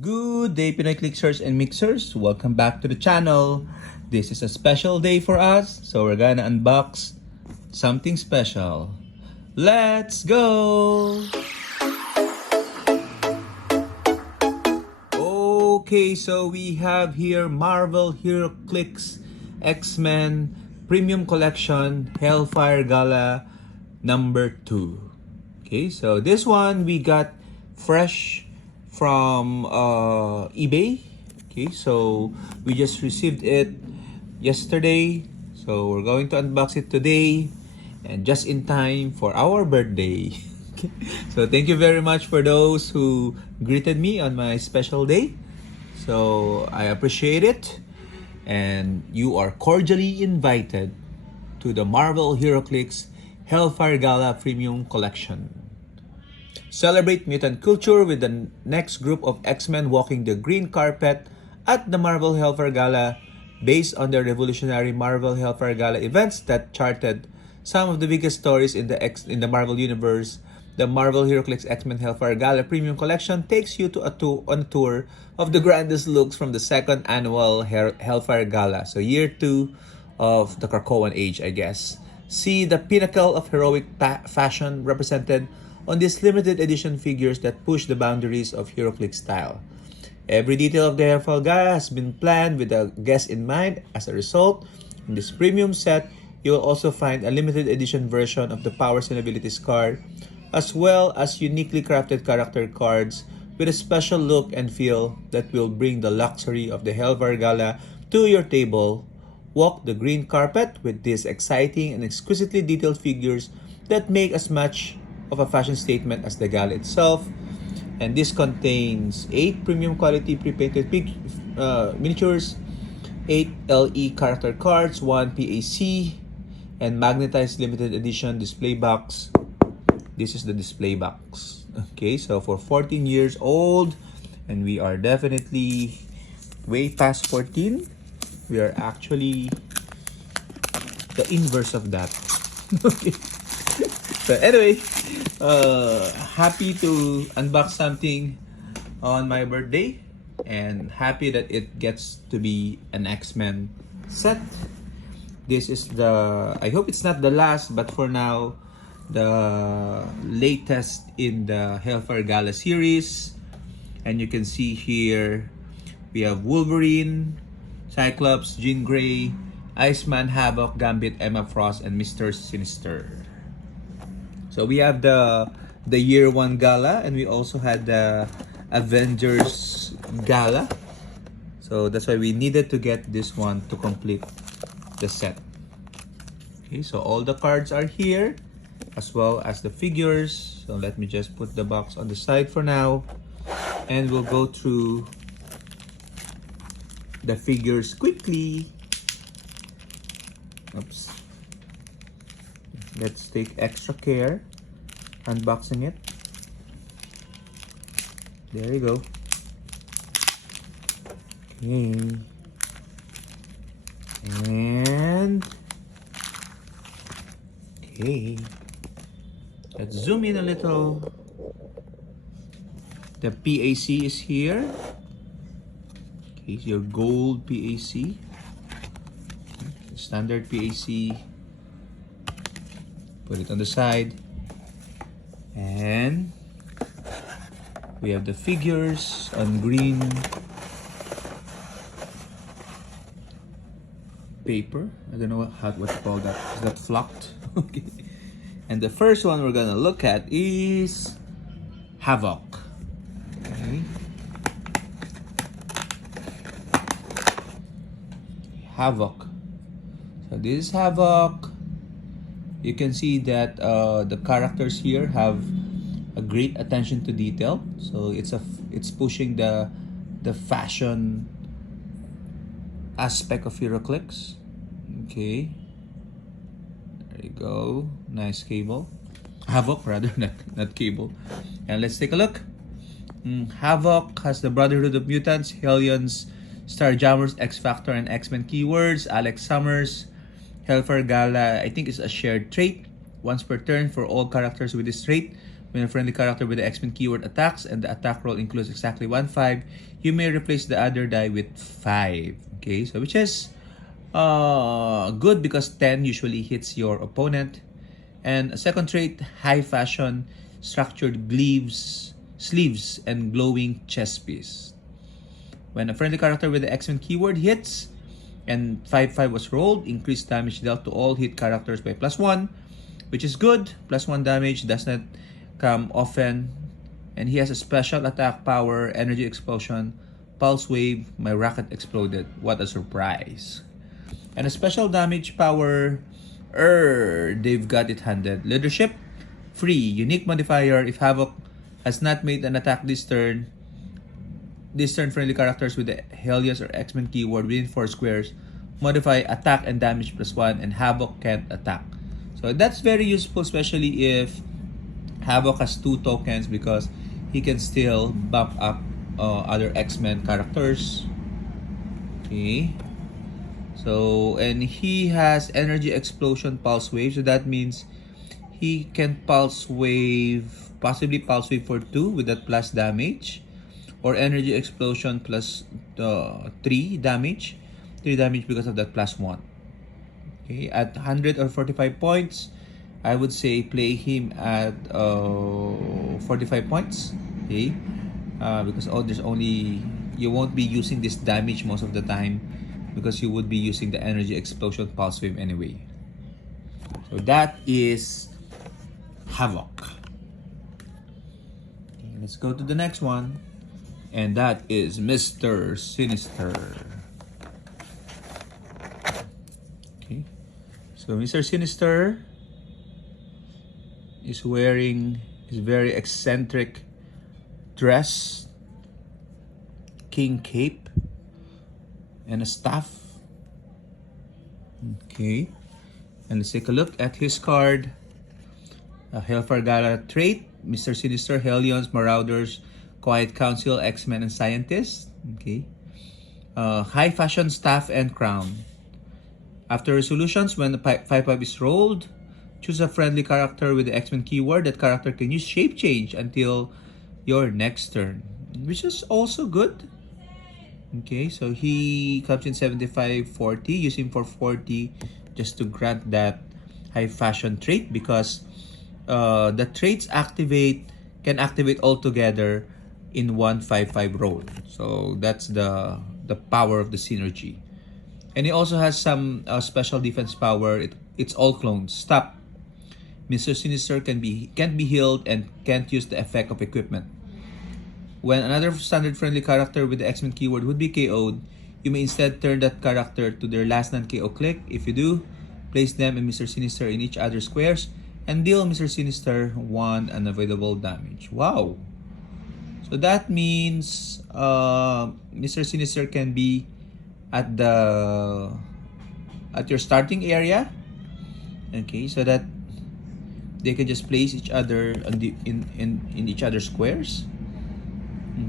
Good day, Pinoy Clicksers and Mixers. Welcome back to the channel. This is a special day for us, so we're gonna unbox something special. Let's go! Okay, so we have here Marvel Heroclix X-Men Premium Collection Hellfire Gala number 2. Okay, so this one we got fresh from eBay. Okay, so we just received it yesterday, so we're going to unbox it today and just in time for our birthday. Okay. So thank you very much for those who greeted me on my special day, so I appreciate it, and you are cordially invited to the Marvel Heroclix Hellfire Gala Premium Collection. Celebrate mutant culture with the next group of X-Men walking the green carpet at the Marvel Hellfire Gala, based on the revolutionary Marvel Hellfire Gala events that charted some of the biggest stories in the Marvel Universe. The Marvel Heroclix X-Men Hellfire Gala Premium Collection takes you on a tour of the grandest looks from the second annual Hellfire Gala, so year 2 of the Krakoan Age, I guess. See the pinnacle of heroic fashion represented on these limited edition figures that push the boundaries of Heroclix style. Every detail of the Hellfire Gala has been planned with the guest in mind. As a result, in this premium set, you will also find a limited edition version of the Powers and Abilities card, as well as uniquely crafted character cards with a special look and feel that will bring the luxury of the Hellfire Gala to your table. Walk the green carpet with these exciting and exquisitely detailed figures that make as much of a fashion statement as the gala itself. And this contains 8 premium quality pre-painted miniatures, 8 LE character cards, 1 PAC, and magnetized limited edition display box. This is the display box. Okay, so for 14 years old, and we are definitely way past 14. We are actually the inverse of that. Okay. So anyway, happy to unbox something on my birthday, and happy that it gets to be an X-Men set. This is I hope it's not the last, but for now, the latest in the Hellfire Gala series. And you can see here, we have Wolverine, Cyclops, Jean Grey, Iceman, Havoc, Gambit, Emma Frost, and Mr. Sinister. So we have the year 1 gala, and we also had the Avengers gala. So that's why we needed to get this one to complete the set. Okay, so all the cards are here, as well as the figures. So let me just put the box on the side for now, and we'll go through the figures quickly. Oops. Let's take extra care unboxing it. There you go. Okay. And okay. Let's zoom in a little. The PAC is here. Okay, your gold PAC. Standard PAC. Put it on the side, and we have the figures on green paper. I don't know what to call that. Is that flocked? Okay. And the first one we're gonna look at is Havoc. Okay. Havoc. So this is Havoc. You can see that the characters here have a great attention to detail. So it's pushing the fashion aspect of Heroclix. Okay, there you go. Nice cable. Havoc rather, not cable. And let's take a look. Havoc has the Brotherhood of Mutants, Hellions, Starjammers, X-Factor, and X-Men keywords. Alex Summers. Hellfire Gala, I think, is a shared trait. Once per turn for all characters with this trait. When a friendly character with the X-Men keyword attacks and the attack roll includes exactly 1/5, you may replace the other die with 5. Okay, so which is good because 10 usually hits your opponent. And a second trait, high fashion, structured sleeves, and glowing chest piece. When a friendly character with the X-Men keyword hits and 5/5 was rolled, increased damage dealt to all hit characters by +1, which is good. +1 damage does not come often. And he has a special attack power, energy explosion, pulse wave, my rocket exploded. What a surprise. And a special damage power, they've got it handed. Leadership, free, unique modifier. If Havoc has not made an attack this turn friendly characters with the Helios or X-Men keyword within 4 squares modify attack and damage +1, and Havoc can't attack. So that's very useful, especially if Havoc has 2 tokens, because he can still bump up other X-Men characters. Okay. So, and he has energy explosion pulse wave, so that means he can possibly pulse wave for 2 with that plus damage, or energy explosion plus 3 damage because of that +1. Okay, at 100 or 45 points, I would say play him at 45 points. Okay, because you won't be using this damage most of the time, because you would be using the energy explosion pulse wave anyway. So that is Havoc. Okay, let's go to the next one, and that is Mr. Sinister. Okay, so Mr. Sinister is wearing his very eccentric dress, king cape, and a staff. Okay, and let's take a look at his card. Hellfire Gala trait, Mr. Sinister, Hellions, Marauders, Quiet Council, X-Men, and Scientists. Okay, high fashion staff and crown. After resolutions, when the 5/5 is rolled, choose a friendly character with the X-Men keyword. That character can use shape change until your next turn, which is also good. Okay, so he comes in 75/40. Use him for 40 just to grant that high fashion trait, because the traits can activate all together in one 5/5 roll. So that's the power of the synergy. And he also has some special defense power. It's all clones. Stop. Mr. Sinister can't be healed and can't use the effect of equipment. When another standard friendly character with the X-Men keyword would be KO'd, you may instead turn that character to their last non-KO click. If you do, place them and Mr. Sinister in each other's squares and deal Mr. Sinister 1 unavoidable damage. Wow! So that means Mr. Sinister can be at your starting area. Okay, so that they can just place each other in each other's squares.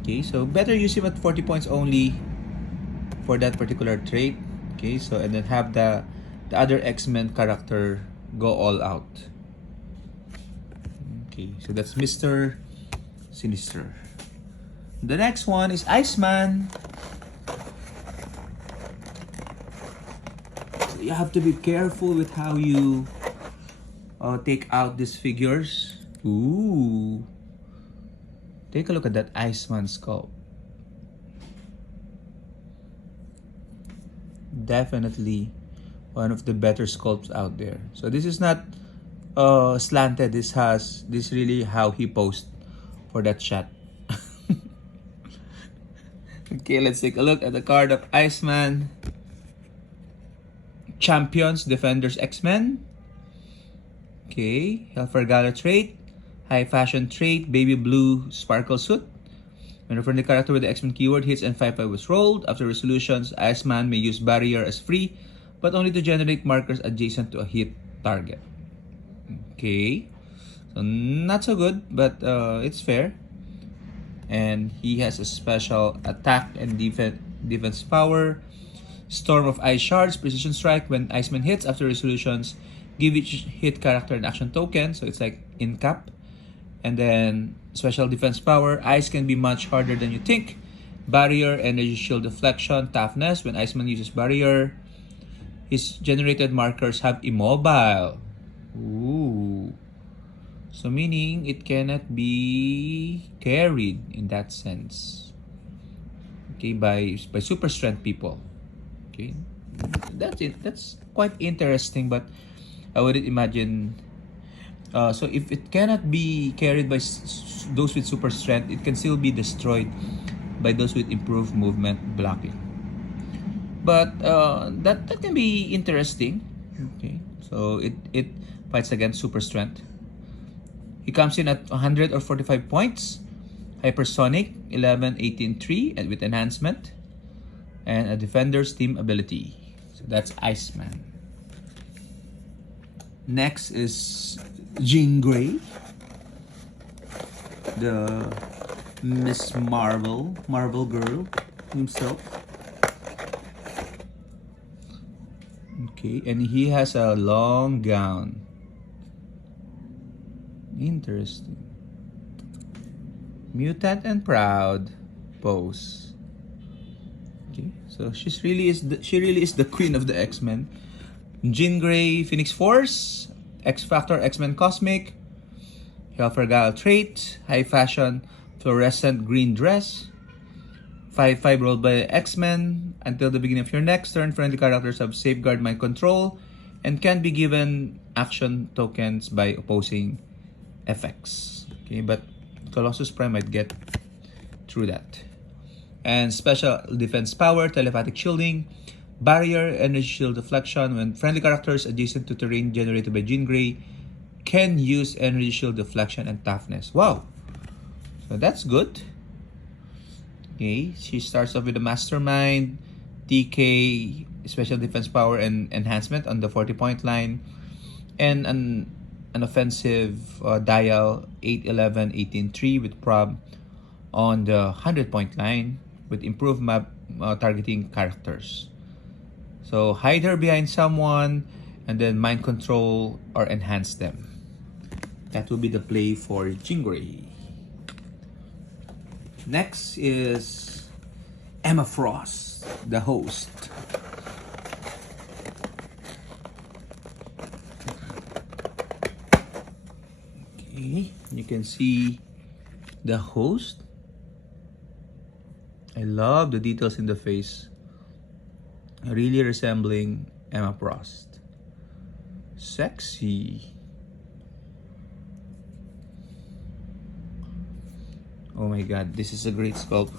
Okay, so better use him at 40 points only for that particular trait. Okay, so and then have the other X-Men character go all out. Okay, so that's Mr. Sinister. The next one is Iceman. So you have to be careful with how you take out these figures. Ooh. Take a look at that Iceman sculpt. Definitely one of the better sculpts out there. So this is not slanted. This really how he posed for that shot. Okay, let's take a look at the card of Iceman. Champions, Defenders, X-Men. Okay, Hellfire Gala trait. High fashion trait, baby blue sparkle suit. When a friendly character with the X-Men keyword hits and 5/5 was rolled, after resolutions, Iceman may use barrier as free, but only to generate markers adjacent to a hit target. Okay, so not so good, but it's fair. And he has a special attack and defense power. Storm of Ice Shards, precision strike. When Iceman hits after resolutions, give each hit character an action token. So it's like in cap. And then special defense power, ice can be much harder than you think. Barrier, energy shield deflection, toughness. When Iceman uses barrier, his generated markers have immobile. Ooh. So meaning it cannot be carried in that sense. Okay, by super strength people. Okay. That's it. That's quite interesting, but I wouldn't imagine. So if it cannot be carried by those with super strength, it can still be destroyed by those with improved movement blocking. But that can be interesting. Okay, so it fights against super strength. He comes in at 100 or 45 points. Hypersonic 11, 18, 3 and with enhancement. And a defender's team ability. So that's Iceman. Next is Jean Grey, the Miss Marvel girl himself. Okay, and he has a long gown. Interesting. Mutant and proud pose. Okay, so she really is the queen of the X-Men. Jean Grey, Phoenix Force, X Factor, X-Men Cosmic, Hellfire Gala trait, high fashion, fluorescent green dress, 5/5 rolled by X-Men. Until the beginning of your next turn, friendly characters have safeguard mind control and can be given action tokens by opposing effects. Okay, but Colossus Prime might get through that. And special defense power, telepathic shielding, barrier, energy shield deflection. When friendly characters adjacent to terrain generated by Jean Grey can use energy shield deflection and toughness. Wow, so that's good. Okay, she starts off with a mastermind, TK, special defense power and enhancement on the 40-point line, and an offensive dial 8, 11, 18, 3 with prob on the 100-point line with improved map targeting characters. So hide her behind someone and then mind control or enhance them. That will be the play for Jean Grey. Next is Emma Frost, the host. Okay, you can see the host. I love the details in the face. Really resembling Emma Frost. Sexy. Oh my god, this is a great sculpt.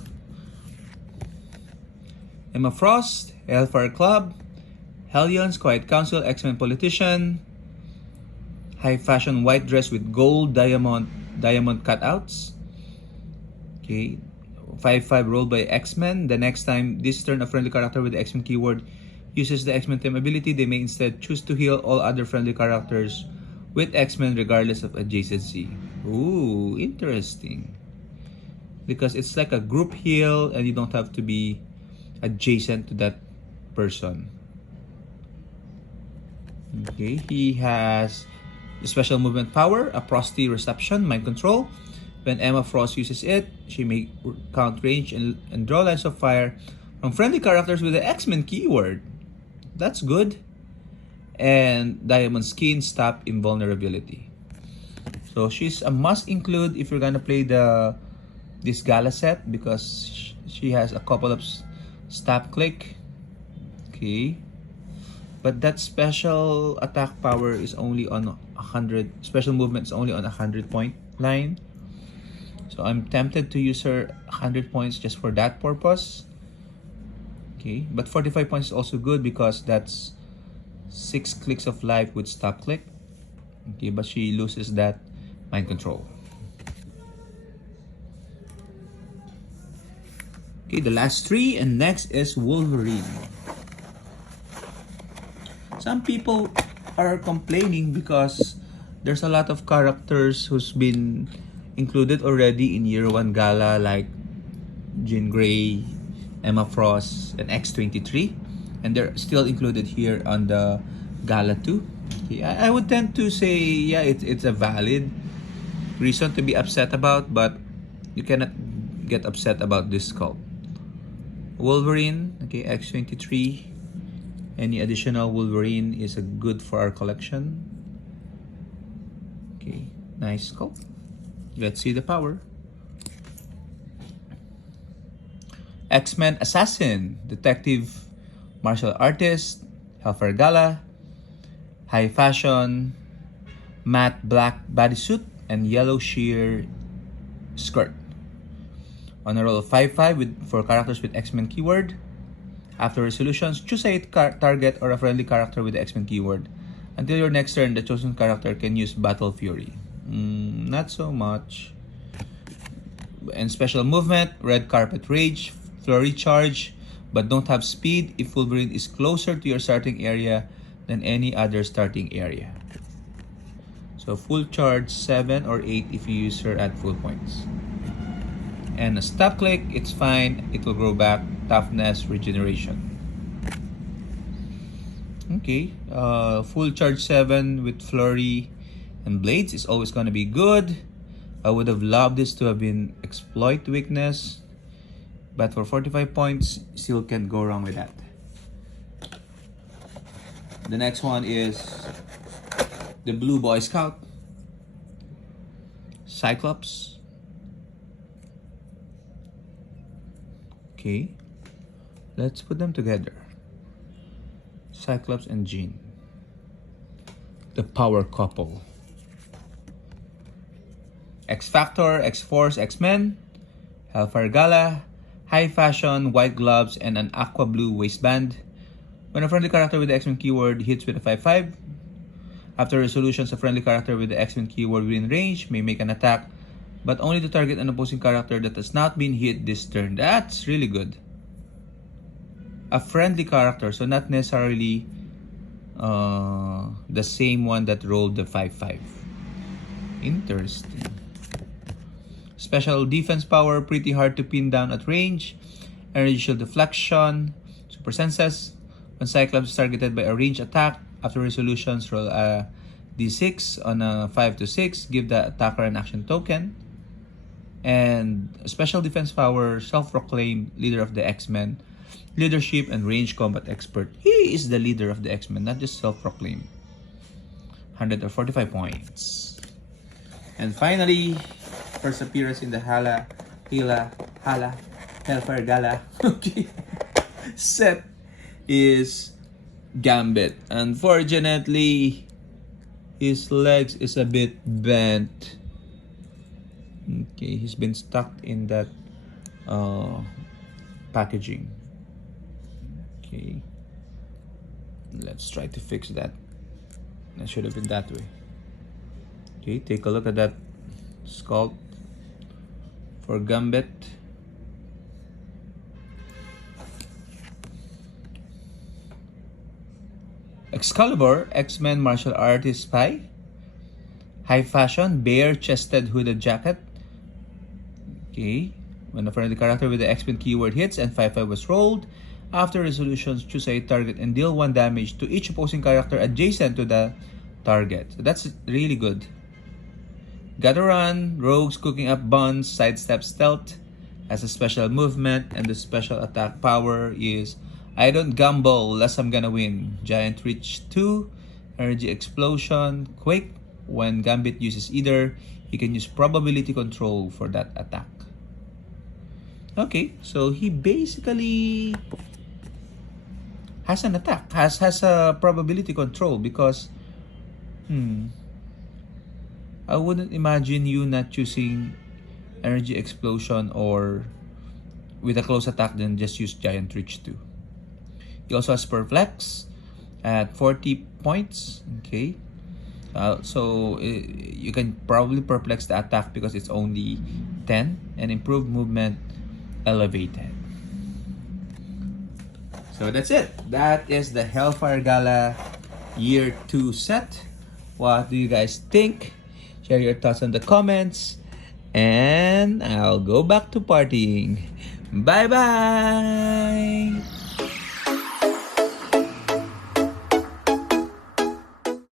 Emma Frost, Hellfire Club, Hellions, Quiet Council, X-Men Politician, high fashion white dress with gold diamond cutouts. Okay, 5/5 rolled by X-Men. The next time this turn a friendly character with the X-Men keyword uses the X-Men theme ability, they may instead choose to heal all other friendly characters with X-Men regardless of adjacency. Ooh, interesting. Because it's like a group heal and you don't have to be adjacent to that person. Okay, he has the special movement power, a Frosty reception, mind control. When Emma Frost uses it, she may count range and draw lines of fire from friendly characters with the X-Men keyword. That's good. And Diamond Skin, stop invulnerability. So she's a must include if you're gonna play this Gala set because she has a couple of stab click. Okay, but that special attack power is only on 100. Special movement is only on 100-point line. So I'm tempted to use her 100 points just for that purpose. Okay, but 45 points is also good because that's 6 clicks of life with stop click. Okay, but she loses that mind control. Okay, the last 3 and next is Wolverine. Some people are complaining because there's a lot of characters who's been included already in Year 1 Gala like Jean Grey, Emma Frost, and X-23. And they're still included here on the Gala 2. Okay, I would tend to say, yeah, it's a valid reason to be upset about, but you cannot get upset about this sculpt. Wolverine, okay, X23. Any additional Wolverine is a good for our collection. Okay, nice sculpt. Let's see the power. X-Men Assassin, Detective, Martial Artist, Hellfire Gala, High Fashion, Matte Black Bodysuit, and Yellow Sheer Skirt. On a roll of 5-5 for characters with X-Men keyword. After resolutions, choose a target or a friendly character with the X-Men keyword. Until your next turn, the chosen character can use Battle Fury. Not so much. And special movement, Red Carpet Rage, Flurry Charge, but don't have speed if Wolverine is closer to your starting area than any other starting area. So full charge 7 or 8 if you use her at full points. And a stop click, it's fine. It will grow back. Toughness, regeneration. Okay, full charge 7 with Flurry and Blades is always going to be good. I would have loved this to have been Exploit Weakness, but for 45 points, still can't go wrong with that. The next one is the Blue Boy Scout, Cyclops. Okay, let's put them together. Cyclops and Jean, the power couple. X-Factor, X-Force, X-Men, Hellfire Gala, High Fashion, White Gloves, and an Aqua Blue Waistband. When a friendly character with the X-Men keyword hits with a 5-5, after resolutions, a friendly character with the X-Men keyword within range may make an attack, but only to target an opposing character that has not been hit this turn. That's really good. A friendly character, so not necessarily the same one that rolled the 5-5. Interesting. Special defense power, pretty hard to pin down at range. Energy shield deflection, super senses. When Cyclops is targeted by a range attack, after resolutions, roll a d6 on a 5 to 6. Give the attacker an action token. And special defense power, self-proclaimed leader of the X-Men. Leadership and range combat expert. He is the leader of the X-Men, not just self-proclaimed. 145 points. And finally, first appearance in the Hellfire Gala okay. set is Gambit. Unfortunately, his legs is a bit bent. Okay, he's been stuck in that packaging. Okay, let's try to fix that. That should have been that way. Okay, take a look at that sculpt for Gambit. Excalibur, X-Men Martial Artist Spy. High Fashion, bare-chested hooded jacket. Okay, when a friendly character with the X-Men keyword hits and 5-5 was rolled, after resolutions, choose a target and deal 1 damage to each opposing character adjacent to the target. So that's really good. Gotta run, rogues cooking up buns, sidestep stealth, has a special movement, and the special attack power is I don't gamble less I'm gonna win. Giant Reach 2, Energy Explosion, Quake. When Gambit uses either, he can use probability control for that attack. Okay, so he basically has an attack, has a probability control because I wouldn't imagine you not choosing Energy Explosion or with a close attack then just use Giant Reach 2. He also has Perplex at 40 points. Okay. So you can probably perplex the attack because it's only 10 and improved movement elevated. So that's it. That is the Hellfire Gala Year 2 set. What do you guys think? Share your thoughts in the comments. And I'll go back to partying. Bye-bye!